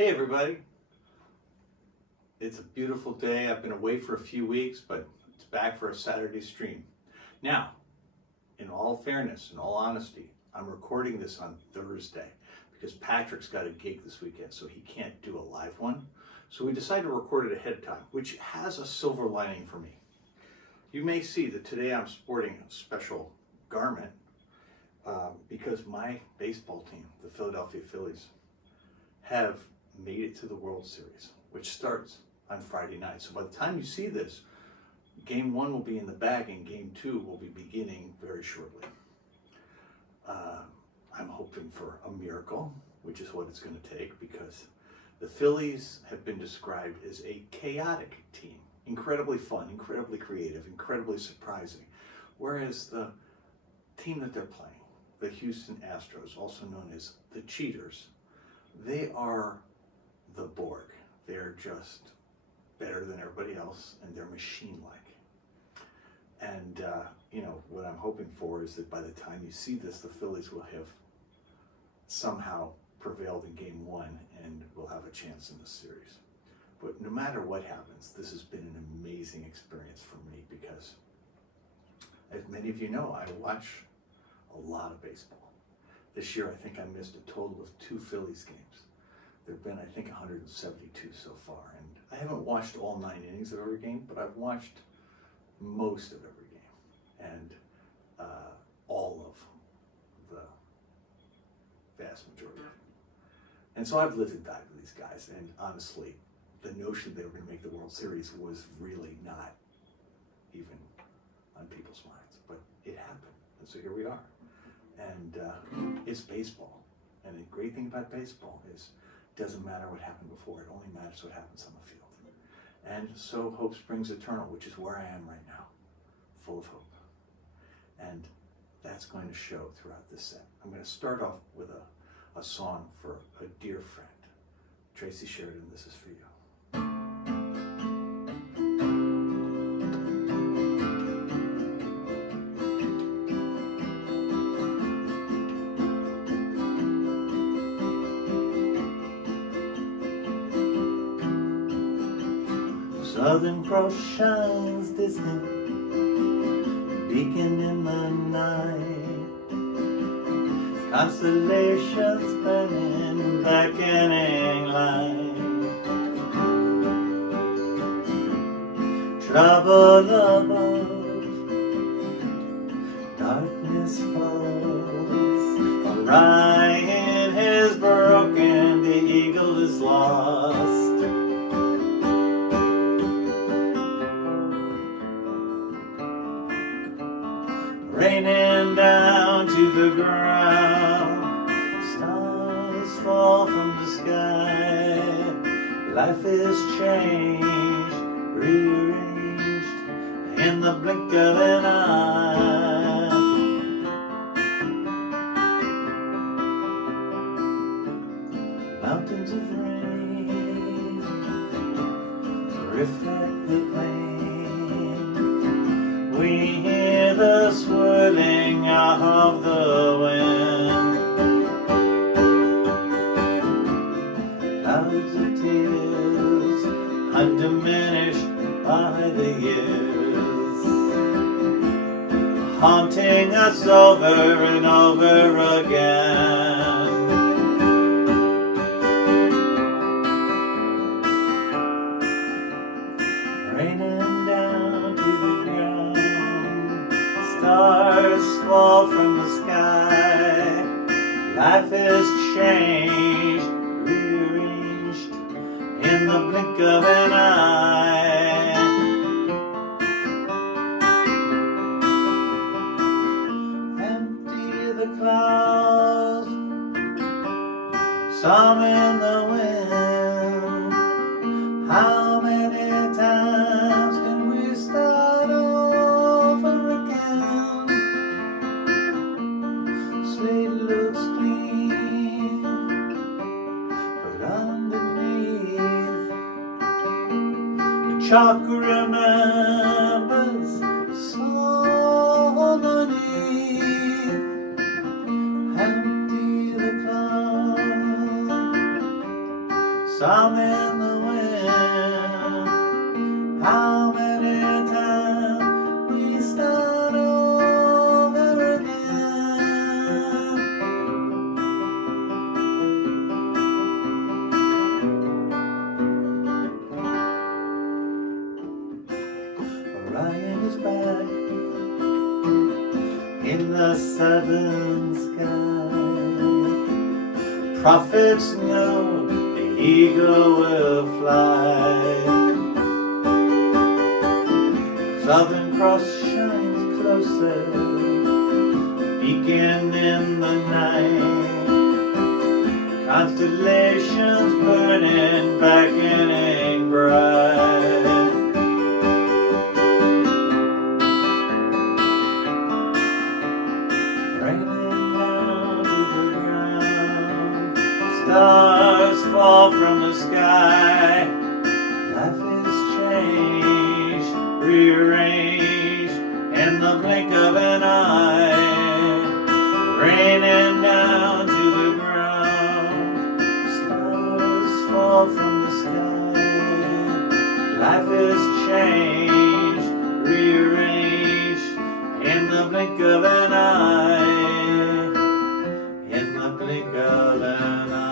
Hey everybody, it's a beautiful day. I've been away for a few weeks, but it's back for a Saturday stream. Now, in all fairness, in all honesty, I'm recording this on Thursday because Patrick's got a gig this weekend, so he can't do a live one. So we decided to record it ahead of time, which has a silver lining for me. You may see that today I'm sporting a special garment because my baseball team, the Philadelphia Phillies, have made it to the World Series, which starts on Friday night. So by the time you see this, Game 1 will be in the bag and Game 2 will be beginning very shortly. I'm hoping for a miracle, which is what it's going to take, because the Phillies have been described as a chaotic team. Incredibly fun, incredibly creative, incredibly surprising. Whereas the team that they're playing, the Houston Astros, also known as the Cheaters, they are the Borg. They're just better than everybody else, and they're machine-like. And, what I'm hoping for is that by the time you see this, the Phillies will have somehow prevailed in Game 1 and will have a chance in the series. But no matter what happens, this has been an amazing experience for me because, as many of you know, I watch a lot of baseball. This year, I think I missed a total of 2 Phillies games. There have been, I think, 172 so far. And I haven't watched all 9 innings of every game, but I've watched most of every game. And all of the vast majority of them. And so I've lived and died with these guys. And honestly, the notion they were going to make the World Series was really not even on people's minds. But it happened. And so here we are. And it's baseball. And the great thing about baseball is it doesn't matter what happened before. It only matters what happens on the field. And so hope springs eternal, which is where I am right now, full of hope. And that's going to show throughout this set. I'm going to start off with a song for a dear friend. Tracy Sheridan, this is for you. Southern Cross shines distant, beacon in the night. Constellations burning, beckoning light. Trouble above, darkness falls. Orion is broken, the eagle is lost. Raining down to the ground, stars fall from the sky. Life is changed, rearranged in the blink of an eye. Mountains of rain reflect the plain. We hear the swirling of the wind. Clouds of tears, undiminished by the years, haunting us over and over again. Raining down to the ground, stars fall from the sky. Life is changed, rearranged in the blink of an eye. Empty the clouds, some in the wind. How many times can we start over again? Slate looks clean, but underneath, the chalk remembers so beneath. Empty the clouds, in the southern sky. Prophets know the eagle will fly. Southern Cross shines closer, beacon in the night. Constellations burning, beckoning bright. Raining down to the ground, stars fall from the sky. Life is changed, rearranged in the blink of an eye. Raining down to the ground, stars fall from the sky. Life is changed, rearranged in the blink of an eye. In the blink of an eye.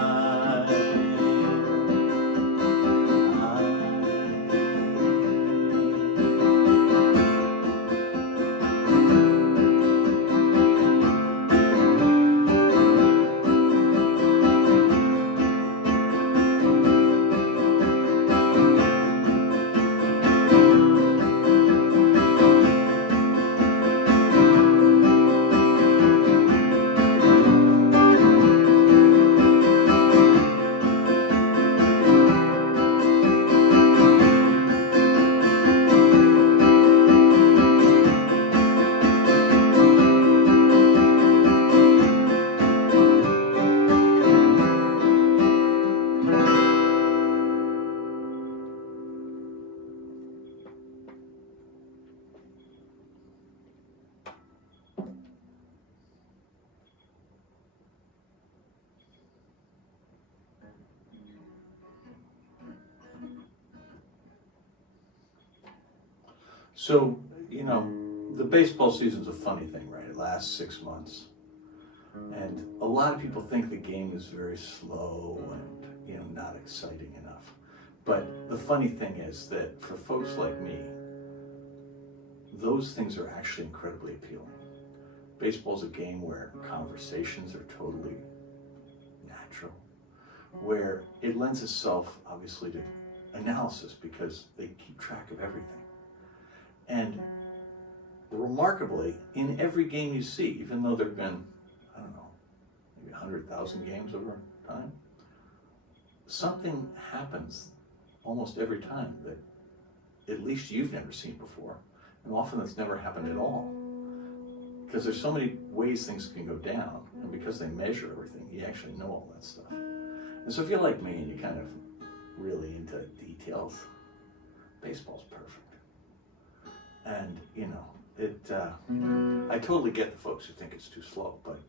So, you know, the baseball season's a funny thing, right? It lasts 6 months. And a lot of people think the game is very slow and, you know, not exciting enough. But the funny thing is that for folks like me, those things are actually incredibly appealing. Baseball's a game where conversations are totally natural, where it lends itself, obviously, to analysis because they keep track of everything. And remarkably, in every game you see, even though there have been, I don't know, maybe 100,000 games over time, something happens almost every time that at least you've never seen before. And often that's never happened at all. Because there's so many ways things can go down, and because they measure everything, you actually know all that stuff. And so if you're like me and you're kind of really into details, baseball's perfect. And, you know, I totally get the folks who think it's too slow, but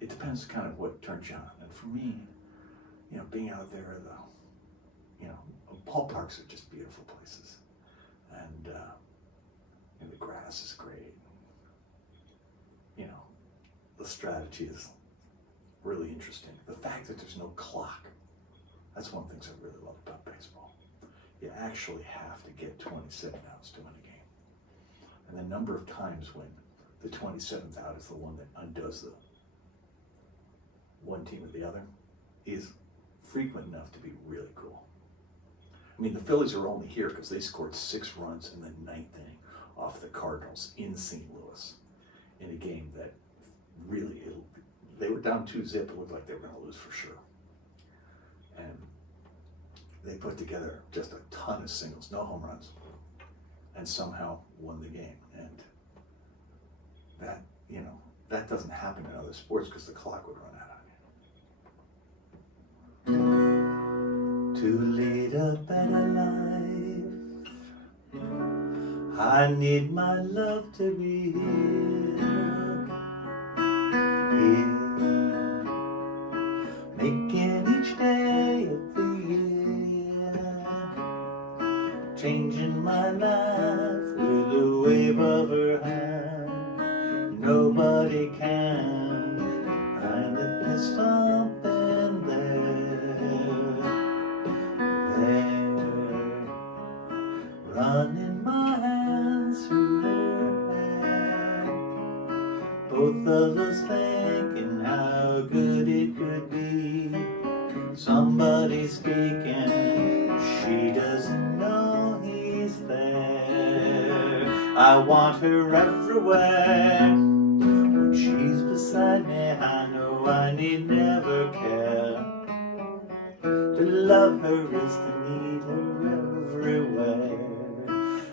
it depends kind of what turns you on. And for me, you know, being out there, you know, ballparks are just beautiful places. And the grass is great. You know, the strategy is really interesting. The fact that there's no clock, that's one of the things I really love about baseball. You actually have to get 27 outs to win a game. And the number of times when the 27th out is the one that undoes the one team or the other is frequent enough to be really cool. I mean, the Phillies are only here because they scored 6 runs in the 9th inning off the Cardinals in St. Louis in a game that really, they were down 2-0. It looked like they were going to lose for sure. And they put together just a ton of singles, no home runs, and somehow won the game. And that, you know, that doesn't happen in other sports because the clock would run out on you. To lead a better life, I need my love to be here, making each day of the year, changing my life with a wave of her hand. Nobody can find that there's something there, running my hands through her hair. both of us thinking how good it could be. Somebody speaking, she doesn't know he's there. I want her everywhere. When she's beside me, I know I need never care. To love her is to need her everywhere.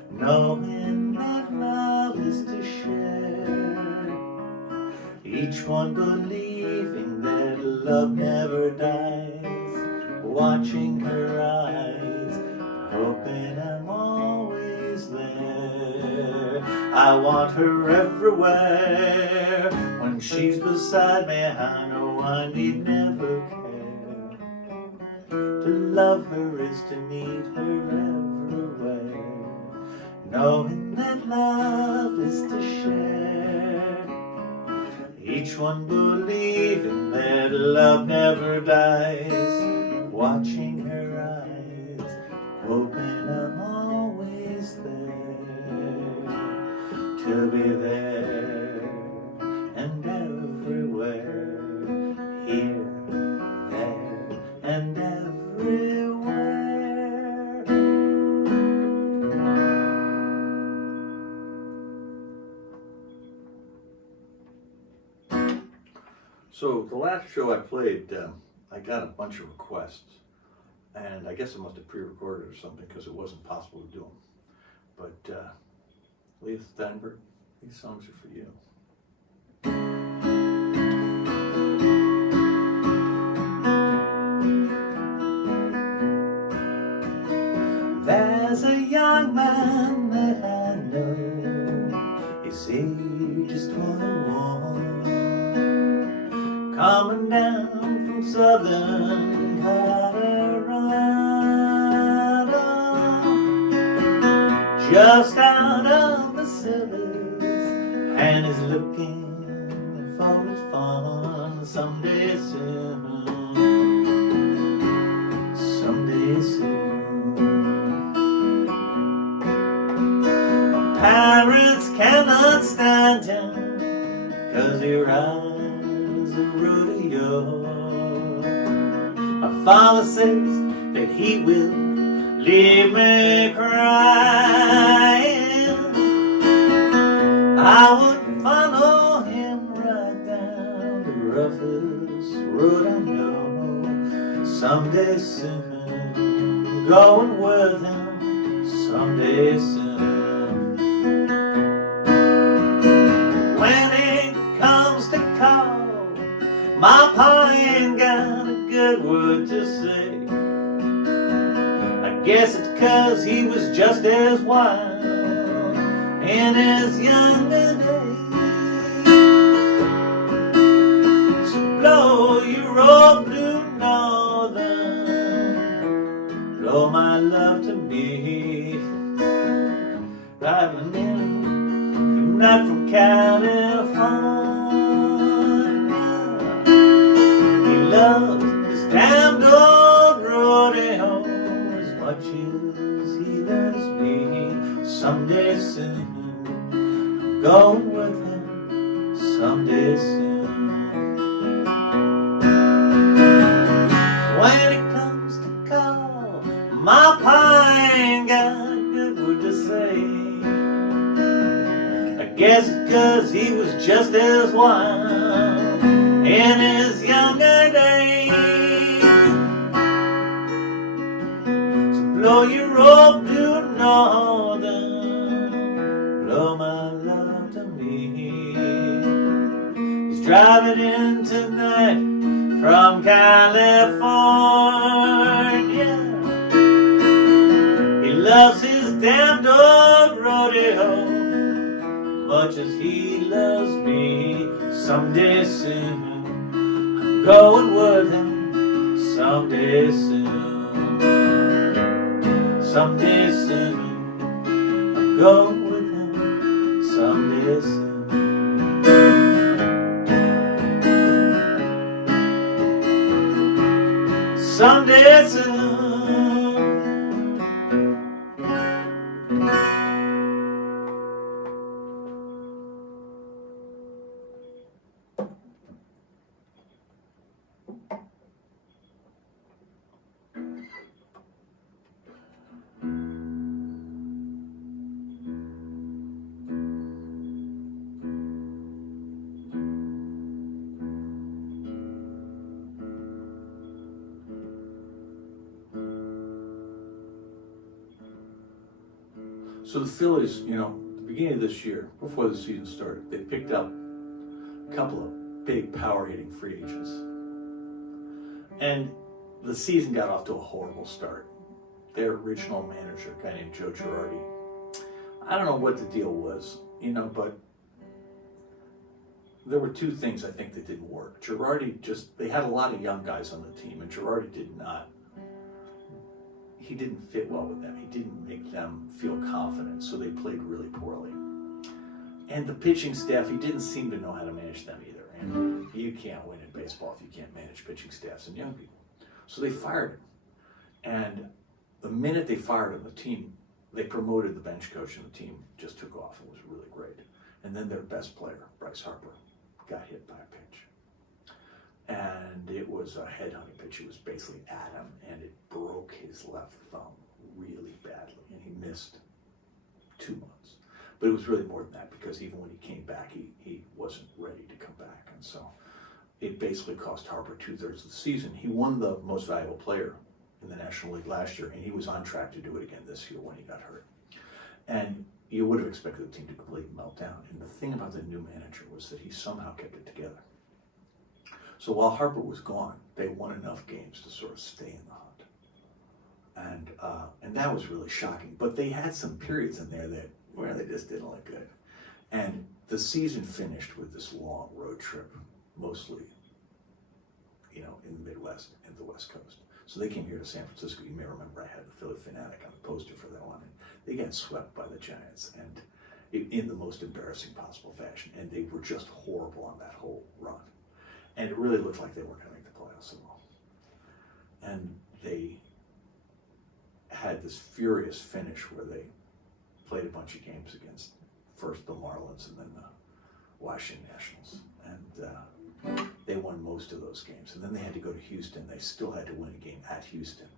Knowing that love is to share. Each one believing that love never dies. Watching her eyes, hoping I'm always there. I want her everywhere. When she's beside me, I know I need never care. To love her is to need her everywhere. Knowing that love is to share. Each one believing that love never dies. Watching her eyes, hoping I'm always there. To be there and everywhere. Here, there, and everywhere. So the last show I played, I got a bunch of requests, and I guess I must have pre-recorded or something because it wasn't possible to do them. But Leah Steinberg, these songs are for you. There's a young man that I know, his age is 21, coming down from southern Colorado, just out of the suburbs, and is looking for his fun someday soon, someday soon. Parents cannot stand him, 'cause he rides a rodeo. My father says that he will leave me crying. I would follow him right down the roughest road I know. Someday soon, going with him, someday soon. When it comes to call, my pa ain't got a good word to say. I guess it's 'cause he was just as wild in his younger days. So blow your old blue northern, blow my love to me. Driving in, not from California. He loves his damned old rodeo as much as he loves me. Someday soon, I'm going with him, someday soon. When it comes to call, my pa ain't got a good word to say. I guess it's 'cause he was just as wild in his younger days. So blow your old blue northern, blow my love to me. He's driving in tonight from California. He loves his damned old rodeo much as he loves me. Someday soon, I'm going with him, someday soon. Someday soon, I'm going with him, someday soon. Someday soon. So the Phillies, you know, at the beginning of this year, before the season started, they picked up a couple of big power-hitting free agents. And the season got off to a horrible start. Their original manager, a guy named Joe Girardi, I don't know what the deal was, you know, but there were two things I think that didn't work. Girardi they had a lot of young guys on the team, and Girardi he didn't fit well with them. He didn't make them feel confident, so they played really poorly. And the pitching staff, he didn't seem to know how to manage them either. And you can't win in baseball if you can't manage pitching staffs and young people. So they fired him. And the minute they fired him, the team, they promoted the bench coach, and the team just took off. It was really great. And then their best player, Bryce Harper, got hit by a pitch. And it was a headhunting pitch. It was basically at him, and it broke his left thumb really badly, and he missed 2 months. But it was really more than that, because even when he came back, he wasn't ready to come back. And so it basically cost Harper 2/3 of the season. He won the most valuable player in the National League last year, and he was on track to do it again this year when he got hurt. And you would have expected the team to completely melt down. And the thing about the new manager was that he somehow kept it together. So while Harper was gone, they won enough games to sort of stay in the hunt. And that was really shocking. But they had some periods in there where they just didn't look good. And the season finished with this long road trip, mostly, you know, in the Midwest and the West Coast. So they came here to San Francisco. You may remember I had the Philly Fanatic on the poster for that one. And they got swept by the Giants, and in the most embarrassing possible fashion. And they were just horrible on that whole run. And it really looked like they weren't going to make the playoffs at all. And they had this furious finish where they played a bunch of games against first the Marlins and then the Washington Nationals. And they won most of those games. And then they had to go to Houston. They still had to win a game at Houston.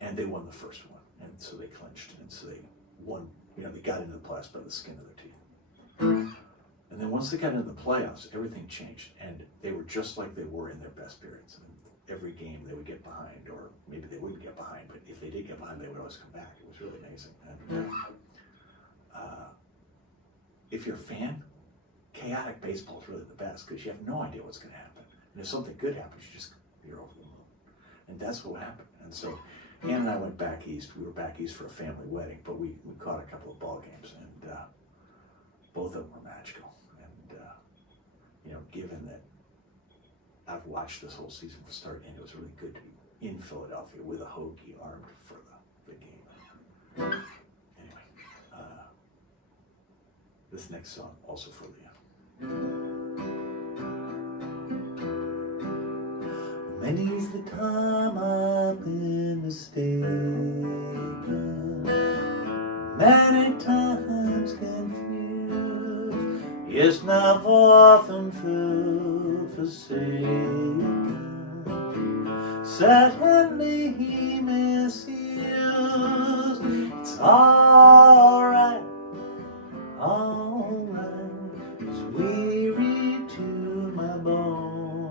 And they won the first one. And so they clinched. And so they won, you know, they got into the playoffs by the skin of their teeth. And then once they got into the playoffs, everything changed. And they were just like they were in their best periods. And every game they would get behind, or maybe they wouldn't get behind, but if they did get behind, they would always come back. It was really amazing. And if you're a fan, chaotic baseball is really the best, because you have no idea what's going to happen. And if something good happens, you're over the moon. And that's what happened. And so Ann and I went back east. We were back east for a family wedding, but we caught a couple of ball games, and both of them were magical. And you know, given that I've watched this whole season from start, and it was really good to be in Philadelphia with a hoagie armed for the game. Anyway, this next song also for Leah. Many's the time I've been mistaken, many times confused, yes, not often felt forsaken, certainly misused. It's alright, it's weary to my bone.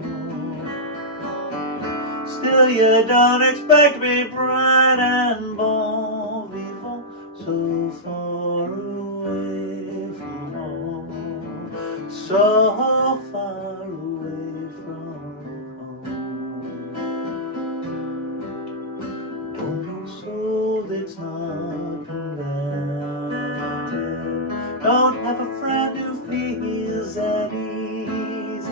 Still you don't expect me bright and bold before so far away from home, so far away from home. Don't know soul that's not converted, don't have a friend who feels at ease,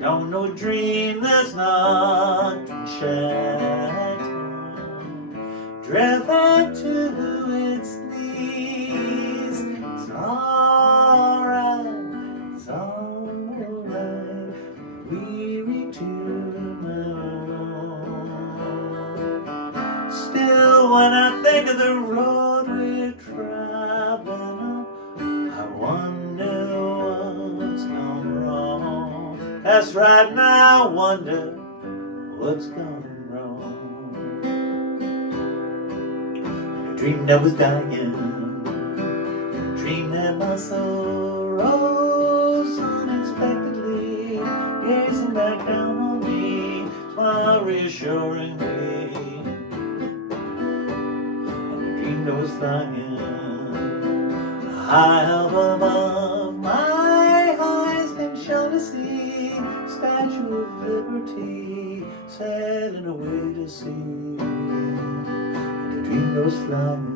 don't know dream that's not been shattered, driven to its knees. It's alright, weary to my own. Still, when I think of the road we're traveling on, I wonder what's gone wrong. That's right, now I wonder what's gone wrong. I dreamed I was dying, dreamed that my soul rose unexpectedly, gazing back down on me, smile reassuringly. And I dreamed I was flying High up above my eyes been shown to see Statue of Liberty sailing away to sea, and a dream goes flying.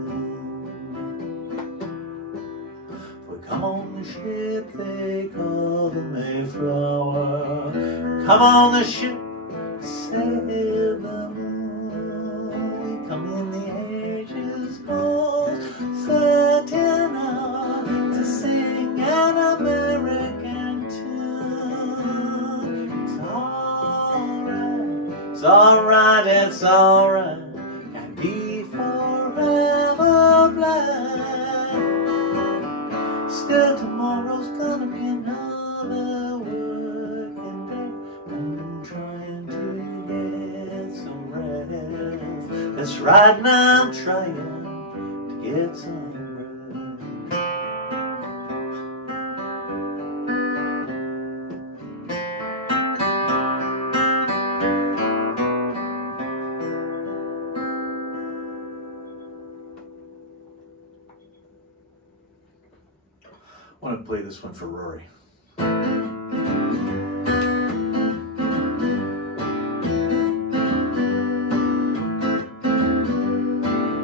For come on the ship they call the Mayflower, come on the ship, sail the moon, come in the ages past, certain hour to sing an American tune. It's alright, it's alright, and be forever black. Still tomorrow's gonna be another working day, and I'm trying to get some rest. That's right, now I'm trying to get some rest. I want to play this one for Rory.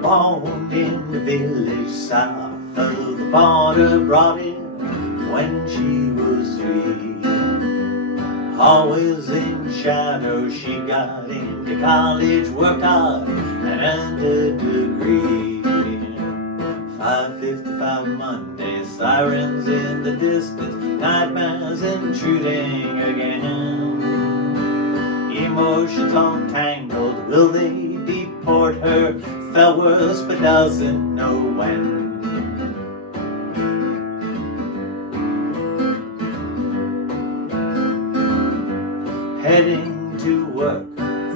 Born in the village south of the border, brought in when she was 3. Always in shadow, she got into college, worked hard, and earned a degree. 5:55 Monday, sirens in the distance, nightmares intruding again. Emotions all tangled, will they deport her? Felt worse but doesn't know when. Heading to work,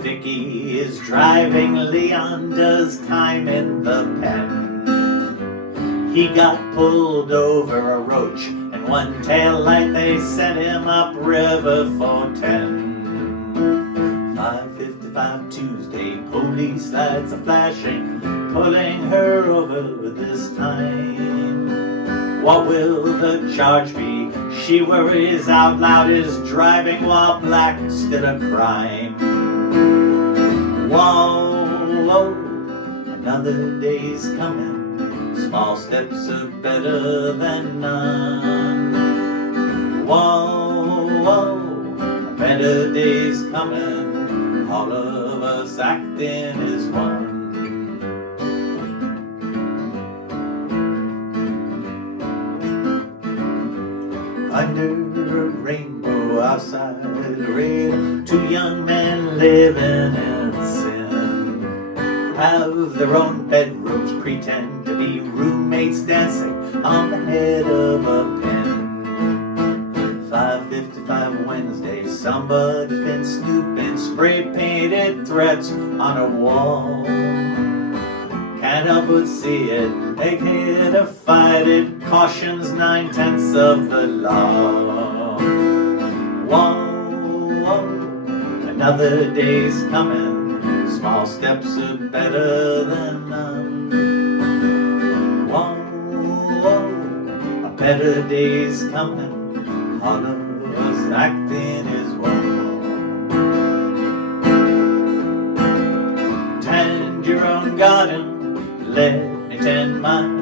Vicky is driving, Leon does time in the pen. He got pulled over a roach, and one tail light they sent him upriver for 10. 5:55 Tuesday, police lights are flashing, pulling her over this time. What will the charge be? She worries out loud, is driving while black still a crime? Whoa, whoa, another day's coming. Small steps are better than none. Whoa, whoa, a better day's coming. All of us acting as one. Under a rainbow outside the rain, 2 young men living in sin. Have their own bedrooms, pretend to be roommates, dancing on the head of a pin. 5:55 Wednesday, somebody's been snooping, spray painted threats on a wall. Can't help but see it, they can't fight it, caution's 9/10 of the law. Whoa, whoa, another day's coming. Small steps are better than none. Whoa, whoa, a better day's coming. All of us acting as one. Tend your own garden, let me tend mine.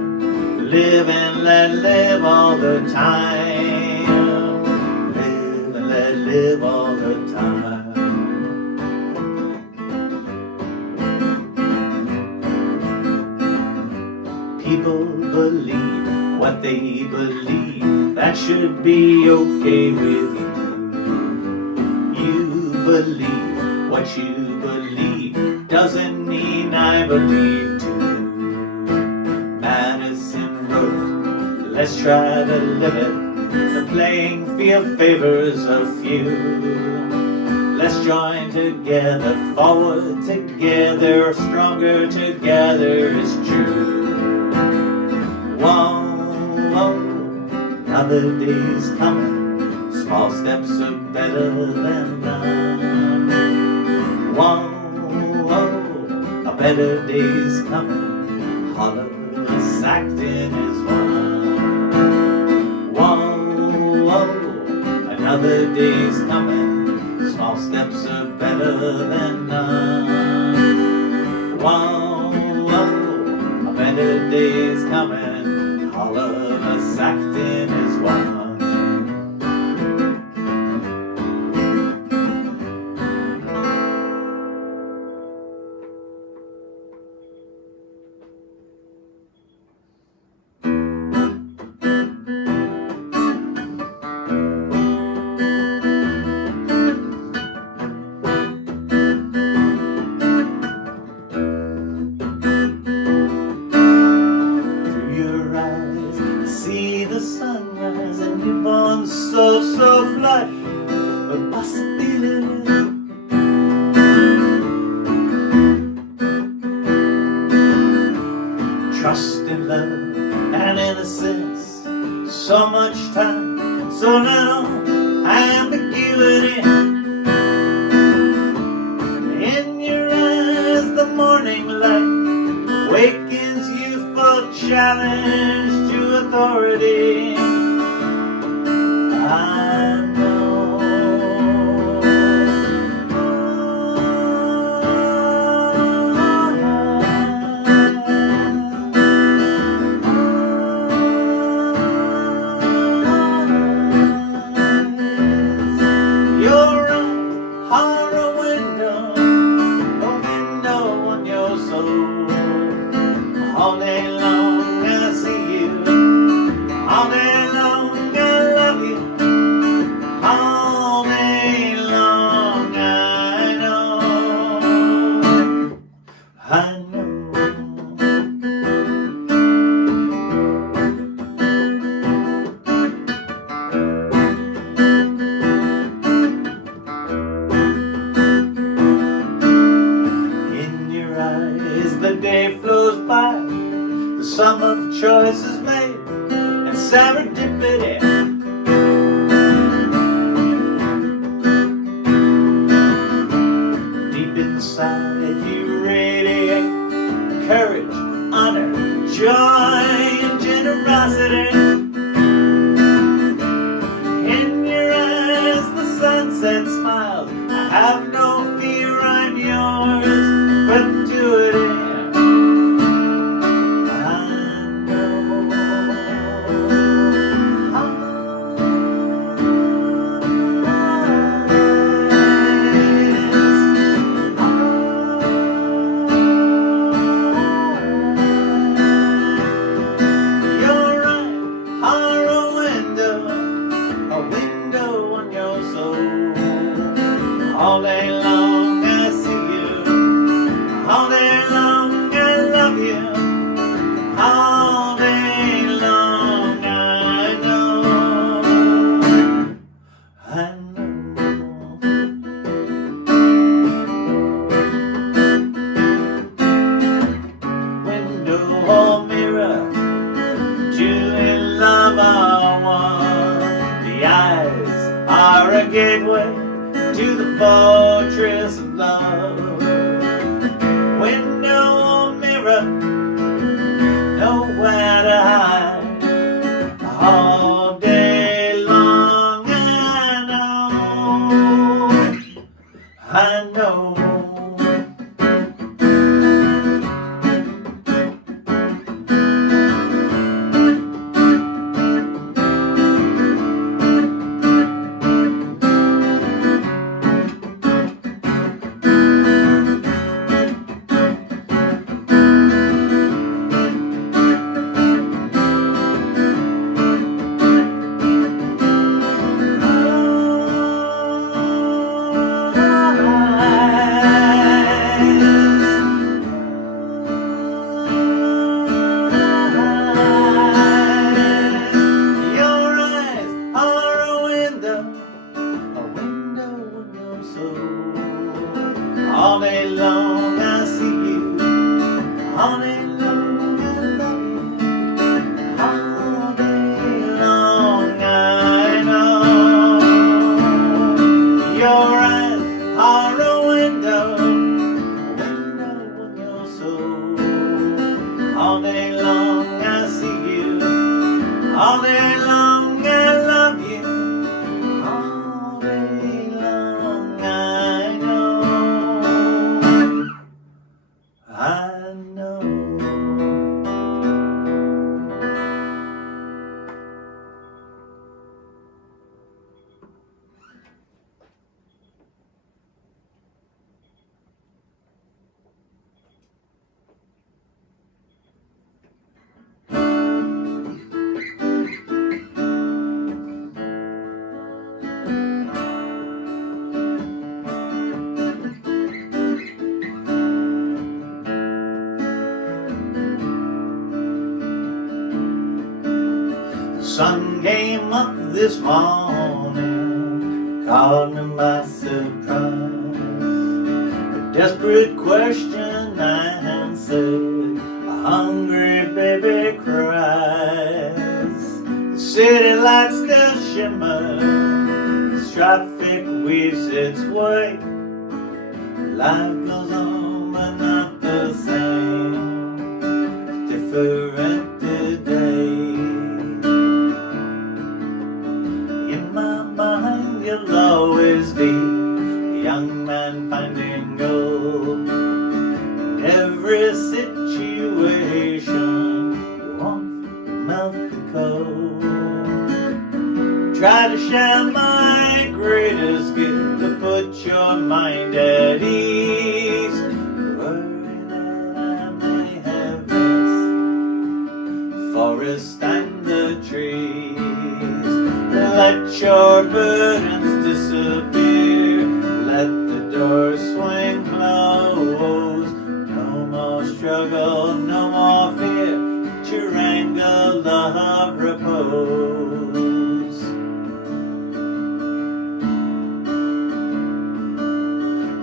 Live and let live all the time. Live and let live all the time. People believe what they believe, that should be okay with you. You believe what you believe, doesn't mean I believe too. Madison wrote, let's try to live it, the playing field favors a few. Let's join together, forward together, stronger together is true. Whoa, whoa, another day's coming. Small steps are better than none. Whoa, whoa, a better day's coming. All of us acting as one. Another day's coming, small steps are better than none. Whoa, whoa, a better day's coming, all of us acting as one. Sunrise and you're born so flush with possibility. Trust in love and innocence, so much time, so little ambiguity. In your eyes the morning light wakens youthful challenge to authority. I know your eyes are a window on your soul. All day long I see you, all day long I love you, all day long I know, I know. In your eyes the day flows by, the sum of choices made and serendipity. Deep inside you radiate courage, honor, joy, and generosity. In your eyes the sunset smiles. I have no fear, I'm yours, perpetuity. All day long I see you, all day long I love you, all day long I know, I know. Window or mirror, two in love are one. The eyes are a gateway to the fortress of love. Window or mirror, nowhere to hide. All day long I know. this morning caught me by surprise. A desperate question answered, a hungry baby cries. The city lights still shimmer as traffic weaves its way. Life goes on but not the same, different today. In my mind you'll always be a young man finding gold. In every situation you want to melt the cold. Try to share my greatest gift, to put your mind at ease. Worry that I may have missed the forest and the trees. Let your burdens disappear, let the door swing close. No more struggle, no more fear, let your anger love repose.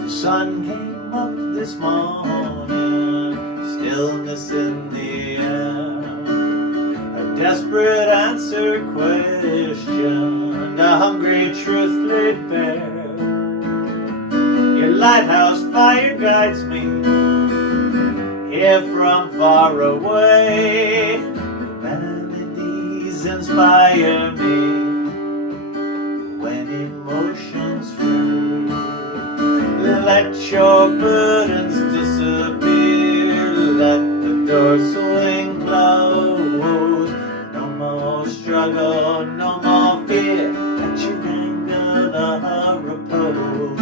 The sun came up this morning, stillness in the air. A desperate answer questioned, a hungry truth laid bare. Your lighthouse fire guides me here from far away. Melodies inspire me when emotions fray. Let your burdens disappear, let the door swing close. No more struggle, no more fear, let your anger love repose.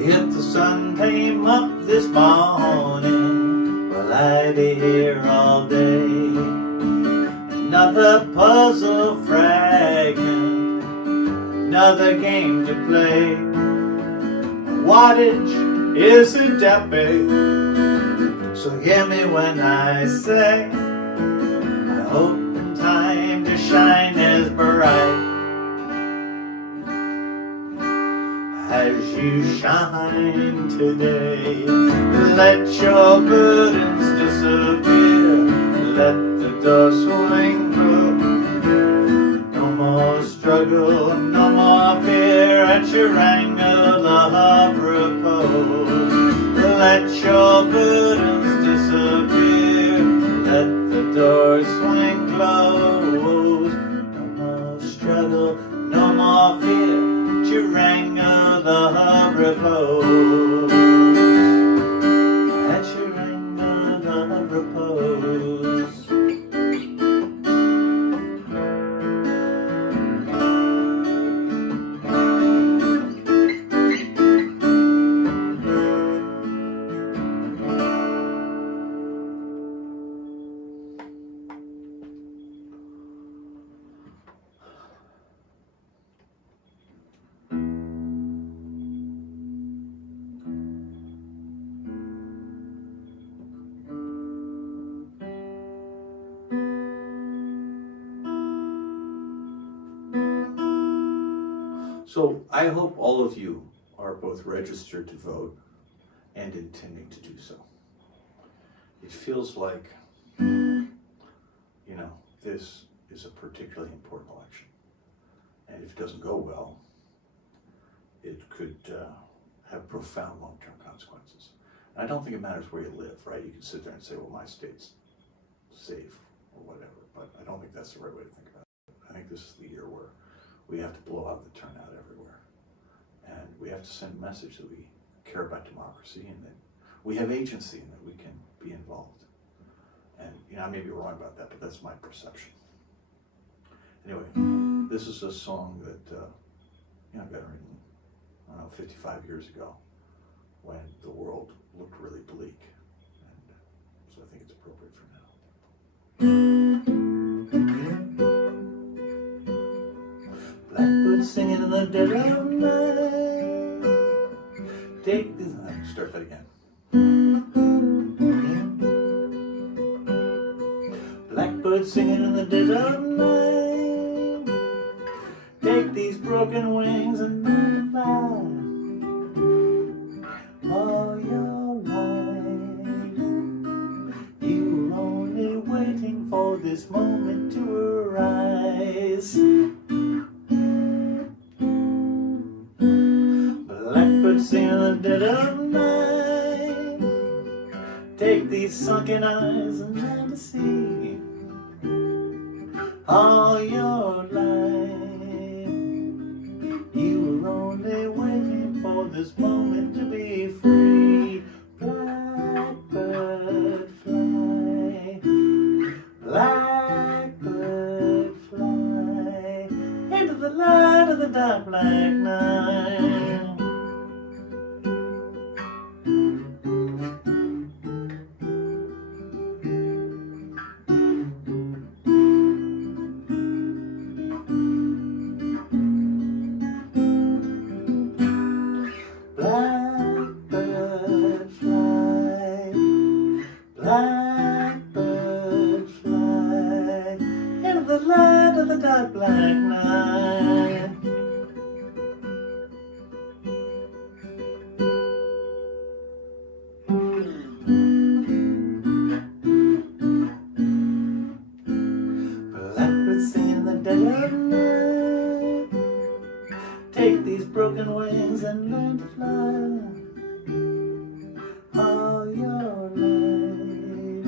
If the sun came up this morning, will I be here all day? Another puzzle fragment, another game to play. Wattage isn't epic, so hear me when I say, I hope in time to shine as bright as you shine today. Let your burdens disappear, let the door swing through. No more struggle, no more fear, at your anger love repose. Let your burdens disappear, let the door swing close. No more struggle, no more fear, at your anger love repose. At your anger love repose. So I hope all of you are both registered to vote and intending to do so. It feels like, this is a particularly important election. And if it doesn't go well, it could have profound long-term consequences. And I don't think it matters where you live, right? You can sit there and say, well, my state's safe or whatever, but I don't think that's the right way to think about it. I think this is the year where we have to blow out the turnout everywhere. And we have to send a message that we care about democracy and that we have agency and that we can be involved. And I may be wrong about that, but that's my perception. Anyway, this is a song that I got written, I don't know, 55 years ago when the world looked really bleak. And so I think it's appropriate for now. Blackbird singing in the dead of night. Take this. Start that again. Blackbird singing in the dead of night. Take these broken wings and learn to fly. All your life, you were only waiting for this moment to arise. Blackbird singing in the dead of night. Take these sunken eyes and learn to see. All your life, you were only waiting for this moment to be free. Blackbird fly, blackbird fly, into the light of the dark black night. Blackbird fly, blackbird fly, into the light of the dark black night. Blackbird singing in the dead of night. Take these broken wings and learn to fly. All your life,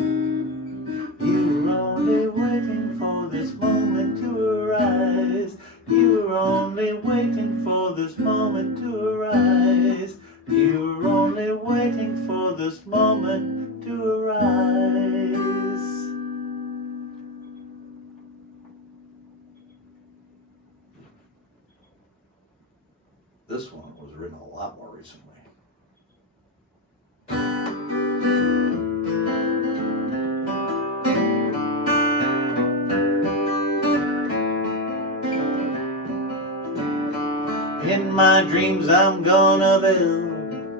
you were only waiting for this moment to arise. You were only waiting for this moment to arise. You were only waiting for this moment to arise. This one was written a lot more recently. In my dreams I'm gonna build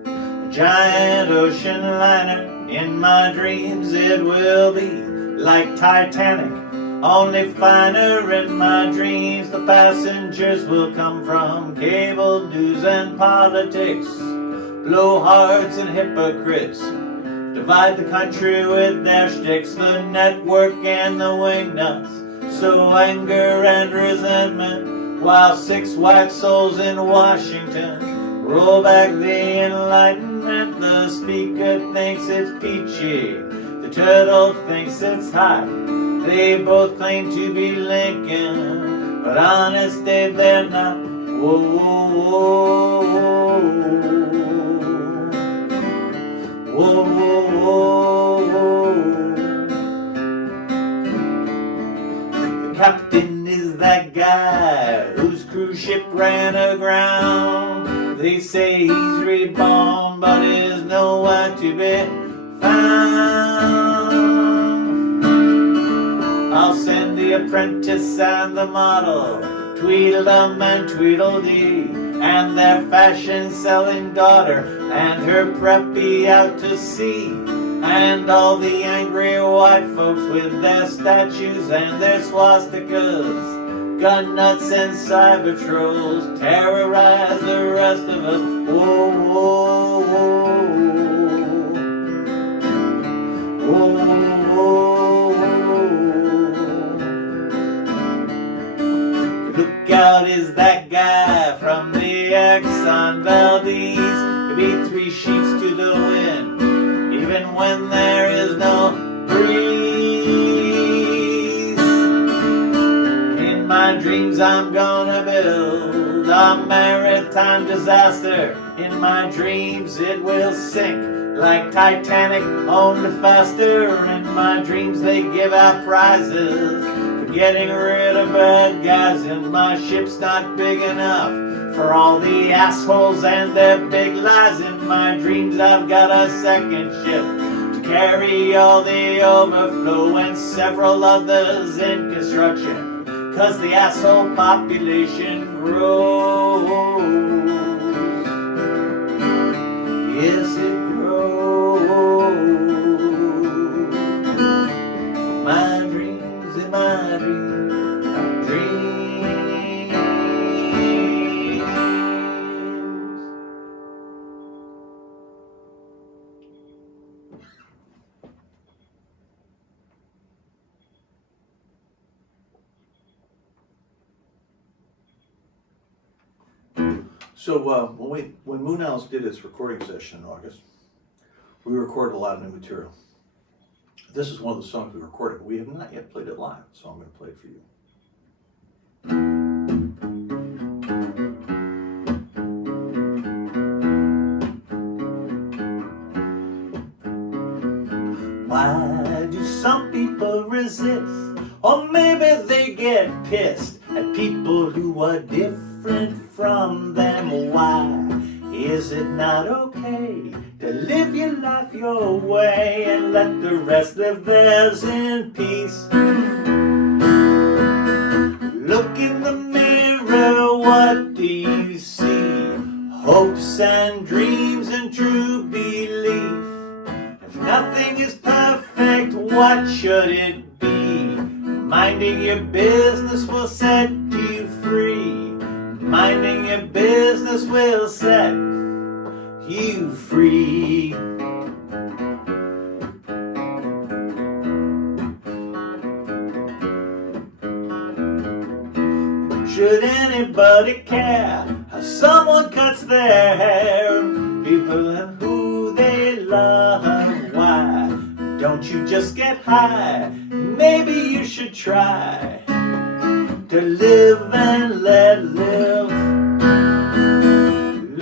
a giant ocean liner. In my dreams it will be like Titanic, only finer. In my dreams the passengers will come from cable news and politics, blowhards and hypocrites, divide the country with their shticks. The network and the wingnuts sow anger and resentment, while 6 white souls in Washington roll back the Enlightenment. The speaker thinks it's peachy, the turtle thinks it's hot. They both claim to be Lincoln, but honest Dave, they're not. Whoa, whoa, whoa, whoa, whoa, whoa. The captain is that guy whose cruise ship ran aground. They say he's reborn, but is nowhere to be found. I'll send the apprentice and the model, Tweedledum and Tweedledee, and their fashion-selling daughter and her preppy out to sea, and all the angry white folks with their statues and their swastikas. Gun nuts and cyber trolls terrorize the rest of us. Whoa, whoa, whoa. Whoa, whoa, whoa. The lookout is San Valdez, maybe 3 sheets to the wind, even when there is no breeze. In my dreams I'm gonna build a maritime disaster. In my dreams it will sink like Titanic, only faster. In my dreams they give out prizes for getting rid of bad guys. And my ship's not big enough for all the assholes and their big lies. In my dreams I've got a second ship to carry all the overflow and several others in construction, 'cause the asshole population grows. Yes, it grows. My dreams and my dreams, dreams. So when Moonalice did its recording session in August, we recorded a lot of new material. This is one of the songs we recorded. We have not yet played it live, so I'm going to play it for you. Why do some people resist? Or maybe they get pissed at people who are different from them. Why is it not okay to live your life your way and let the rest live theirs in peace? Look in the mirror, what do you see? Hopes and dreams and true belief. If nothing is perfect, what should it be? Minding your business will set you free. Minding your business will set you free. Should anybody care how someone cuts their hair? People and who they love, why don't you just get high? Maybe you should try to live and let live.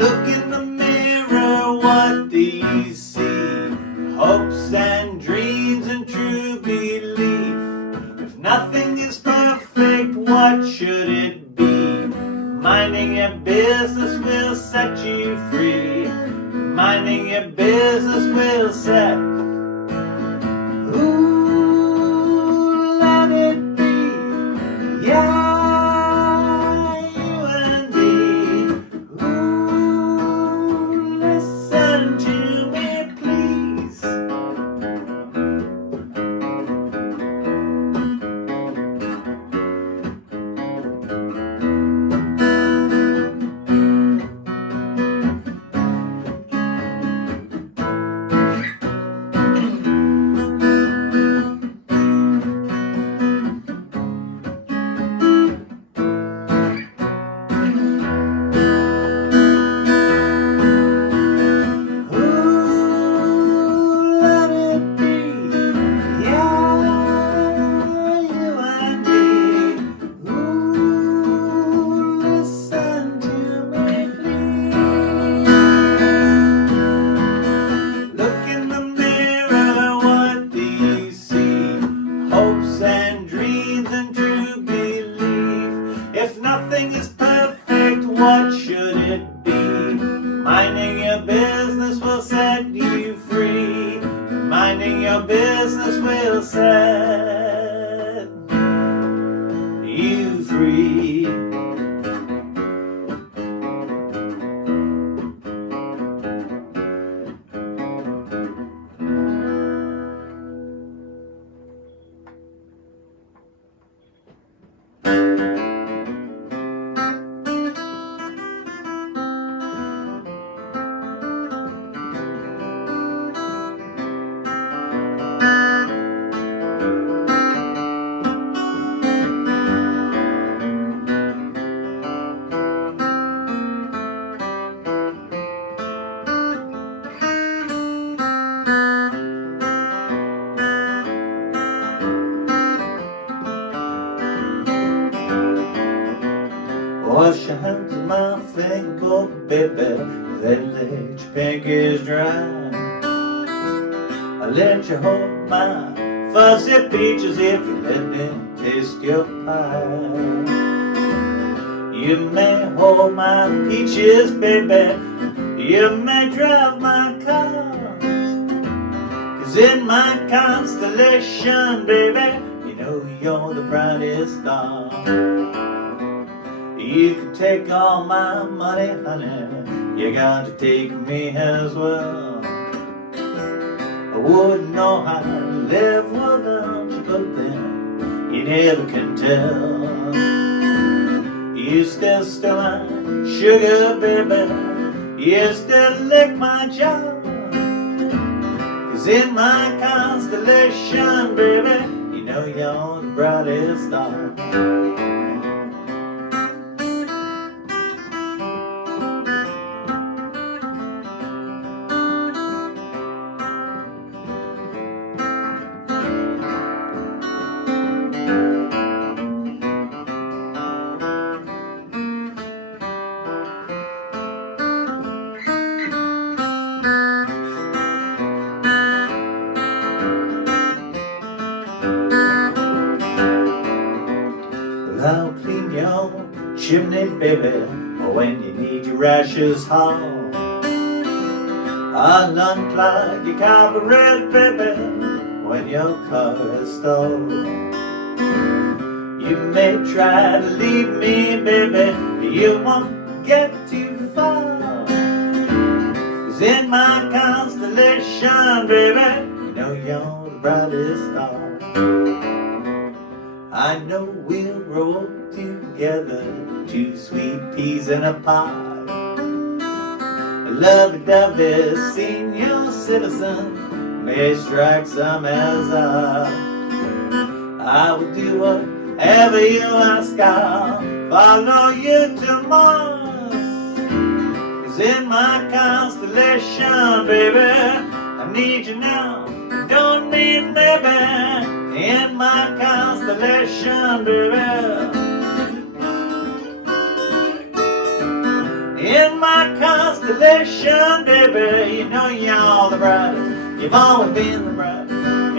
Look in the mirror, what do you see? Hopes and dreams and true belief. If nothing is perfect, what should it be? Minding your business will set you free. Minding your business will set. Ooh, let it be. Yeah. Business will set you free. Wash your hands of my fingerboard, baby, then let your pinkies dry. I let you hold my fuzzy peaches if you let me taste your pie. You may hold my peaches, baby, you may drive my car, 'cause in my constellation, baby, you know you're the brightest star. You can take all my money, honey, you got to take me as well. I wouldn't know how to live without you, but then you never can tell. You still my sugar, baby, you still lick my jaw, 'cause in my constellation, baby, you know you're the brightest star. I'll clean your chimney, baby, when you need your ashes hauled. I'll unclog your carburetor, baby, when your car is stalled. You may try to leave me, baby, but you won't get too far, 'cause in my constellation, baby, you know you're the brightest star. I know we'll grow together, two sweet peas in a pod. A lovey-dovey senior citizen may strike some as I will do whatever you ask. I'll follow you to Mars, 'cause in my constellation, baby, I need you now, don't need maybe. In my constellation, baby, in my constellation, baby, you know you're the brightest, you've always been the brightest,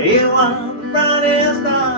you are the brightest star.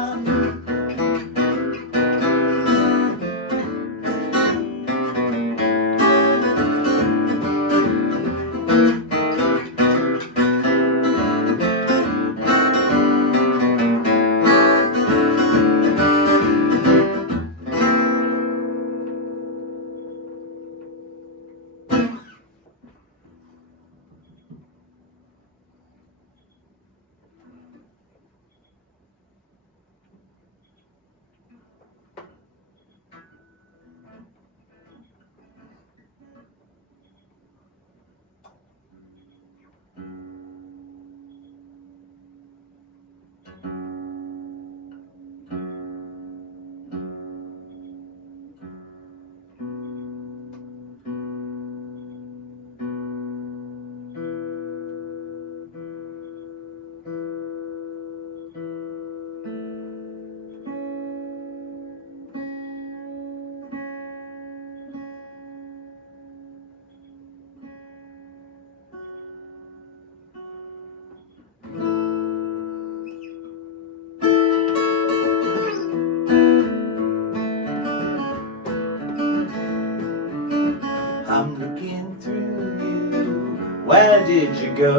I'm looking through you, where did you go?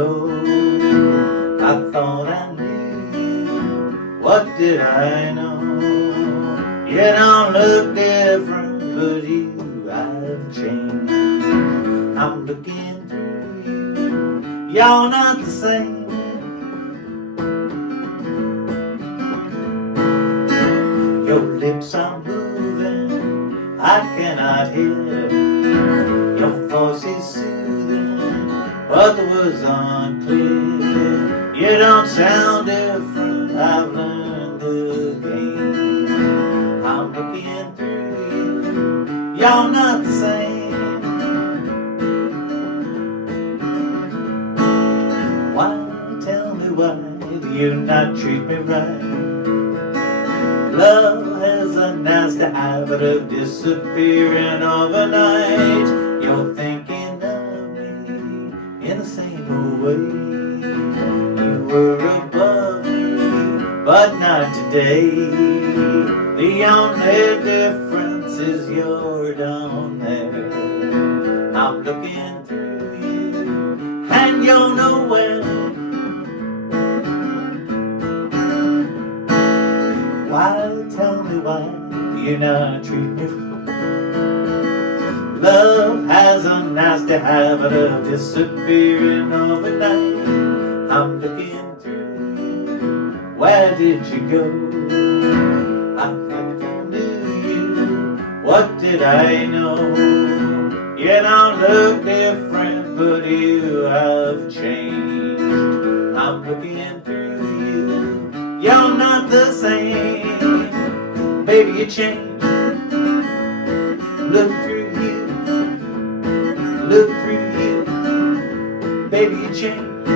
I thought I knew you, what did I know? You don't look different, but you have changed. I'm looking through you, you're not the same. Your lips are moving, I cannot hear. Your voice is soothing, but the words aren't clear. You don't sound different, I've learned the game. I'm looking through you, you're not the same. Why, tell me why do you not treat me right? Love has a nasty habit of disappearing overnight. You're thinking of me in the same old way. You were above me, but not today. The only difference is you're down there. I'm looking through you, and you're nowhere. Why, tell me why you're not treating me? Love has a nasty habit of disappearing overnight. I'm looking through you. Where did you go? I never knew you. What did I know? You don't look different, but you have changed. I'm looking through you. You're not the same. Baby, you changed. Look through you. Look through you. Baby, you changed.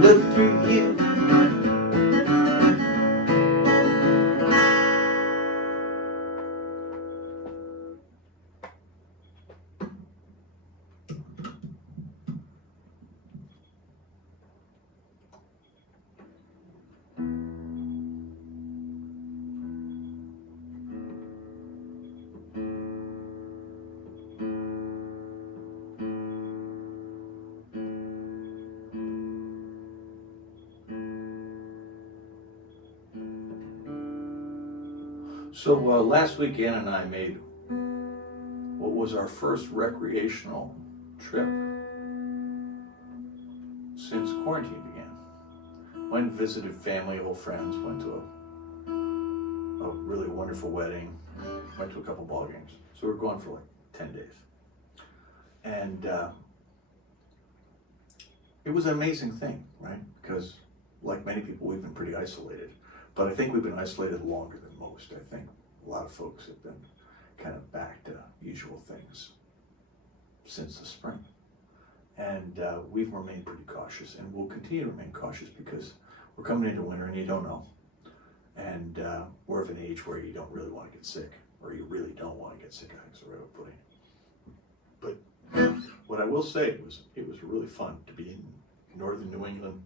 Look through you. So last week, Ann and I made what was our first recreational trip since quarantine began. Went and visited family, old friends, went to a really wonderful wedding, went to a couple ball games. So we were gone for like 10 days. And it was an amazing thing, right? Because like many people, we've been pretty isolated. But I think we've been isolated longer than most. I think a lot of folks have been kind of back to usual things since the spring. And we've remained pretty cautious, and we'll continue to remain cautious because we're coming into winter and you don't know. And we're of an age where you don't really want to get sick, or you really don't want to get sick, I think is the right way of putting it. But what I will say was it was really fun to be in northern New England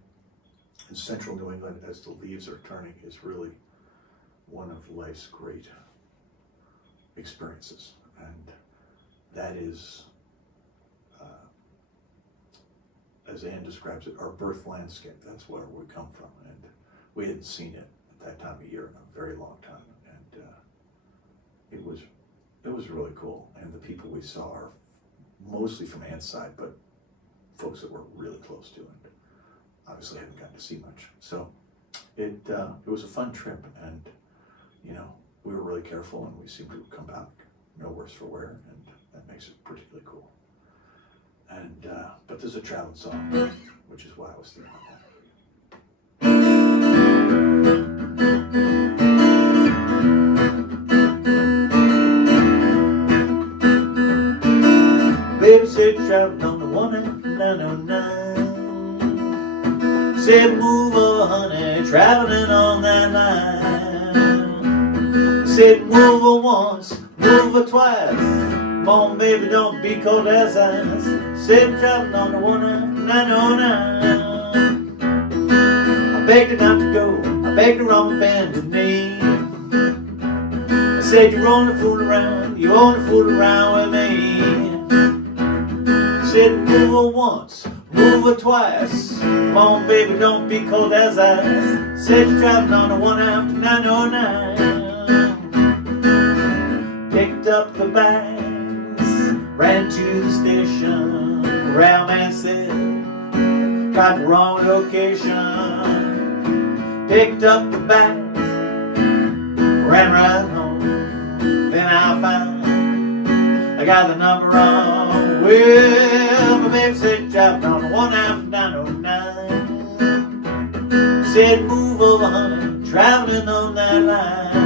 and central New England as the leaves are turning is really one of life's great experiences. And that is, as Anne describes it, our birth landscape. That's where we come from. And we hadn't seen it at that time of year in a very long time. And it was really cool. And the people we saw are mostly from Anne's side, but folks that we're really close to and obviously haven't gotten to see much. So it was a fun trip, and you know, we were really careful, and we seemed to come back no worse for wear, and that makes it particularly cool. And but there's a travel song, which is why I was thinking about that. Baby said traveling on the 1-909. Said move over, honey, traveling on that line. Said move her once, move her twice. Come on, baby, don't be cold as ice. Said traveling on the 1-909. I begged her not to go, I begged her on bended knee. I said you're only fooling around, you only fooling around with me. Said move her once, move her twice. Come on, baby, don't be cold as ice. Said you're traveling on the 1-909. Picked up the bags, ran to the station. Railman said, got the wrong location. Picked up the bags, ran right home. Then I found I got the number wrong. Well, my baby said traveling on the 1-909. Said move over, honey, traveling on that line.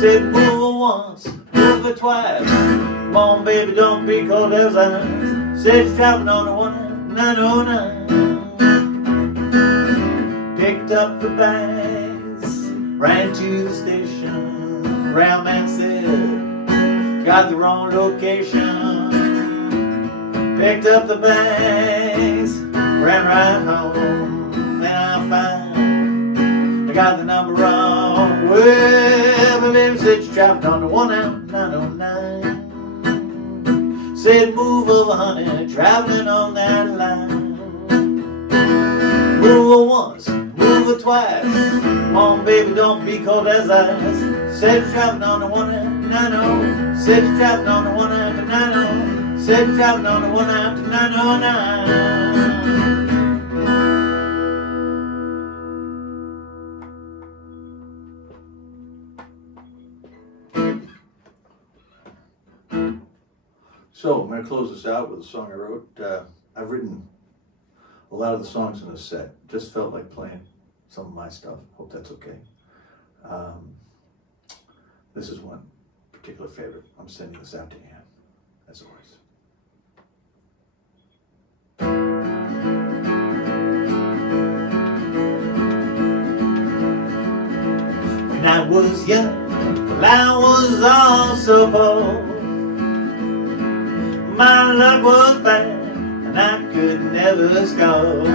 Said move her once, move her twice. Come on, baby, don't be cold as ice. Said you're traveling on the 1-909. Picked up the bags, ran to the station. Railman said, got the wrong location. Picked up the bags, ran right home. Then I found I got the number wrong. Well, my baby said she traveled on the 1 out 909. Said move over, honey, traveling on that line. Move her once, move her twice. Come on, baby, don't be cold as ice. Said you're traveling on the 1 out 90. Said you're traveling on the 1 out 90. Said you're traveling on the 1 out 909. So I'm going to close this out with a song I wrote. I've written a lot of the songs in this set. Just felt like playing some of my stuff. Hope that's okay. This is one particular favorite. I'm sending this out to Anne, as always. When I was young, well, I was also poor. My luck was bad, and I could never score.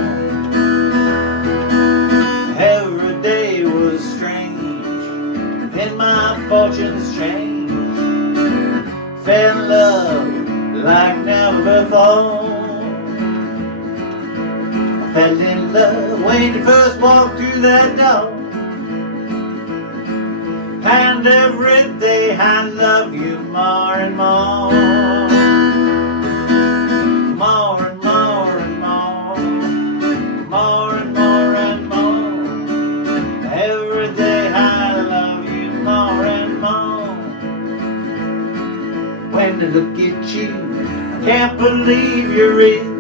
Every day was strange, then my fortunes changed. Fell in love like never before. I fell in love when you first walked through that door. And every day I love you more and more. More and more and more. More and more and more. Every day I love you more and more. When I look at you, I can't believe you're real.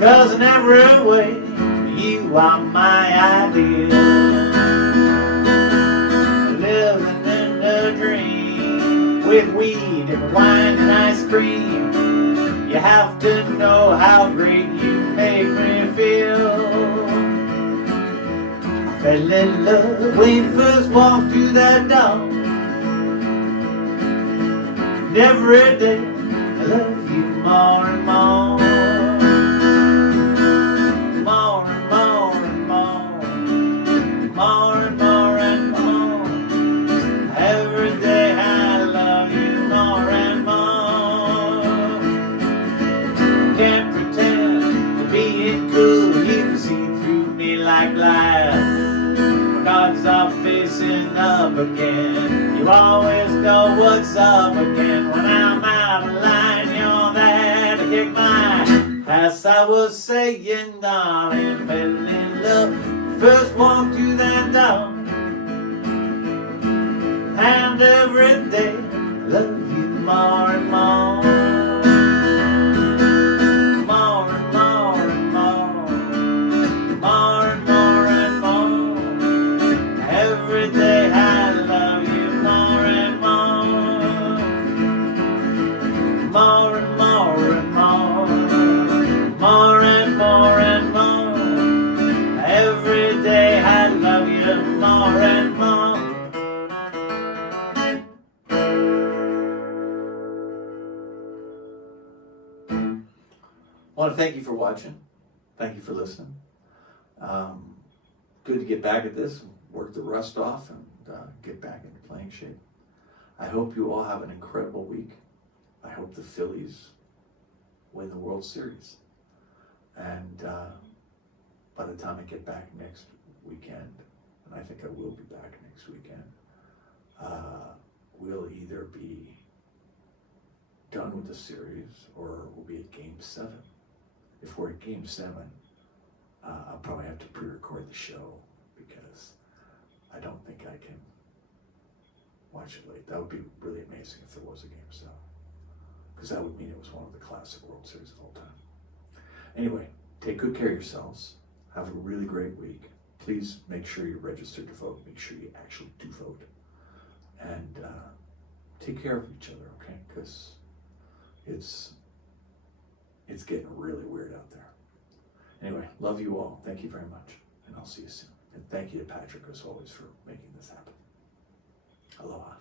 'Cause in every way, you are my ideal. Living in a dream with weed and wine and ice cream. You have to know how great you make me feel. I fell in love when you first walked through that door. And every day I love you more and more. More and more and more. More and more and more. Every day I love you more and more. Can't pretend to be cool. You can see through me like glass. Cards are facing up again. You always know what's up again. When I'm out of line, you're there to kick my ass. I was saying, darling, fell in love. First walked through that door. And every day I love you more and more. More and more and more. More and more and more. Every day I love you more and more. More and more and more. More and more and more. Every day I love you more and more. I want to thank you for watching. Thank you for listening. Good to get back at this, work the rust off, and get back into playing shape. I hope you all have an incredible week. I hope the Phillies win the World Series. And by the time I get back next weekend, and I think I will be back next weekend, we'll either be done with the series or we'll be at Game 7. If we're at Game 7, I'll probably have to pre-record the show because I don't think I can watch it late. That would be really amazing if there was a Game 7, because that would mean it was one of the classic World Series of all time. Anyway, take good care of yourselves. Have a really great week. Please make sure you're registered to vote. Make sure you actually do vote. And take care of each other, okay? Because it's getting really weird out there. Anyway, love you all. Thank you very much. And I'll see you soon. And thank you to Patrick, as always, for making this happen. Aloha.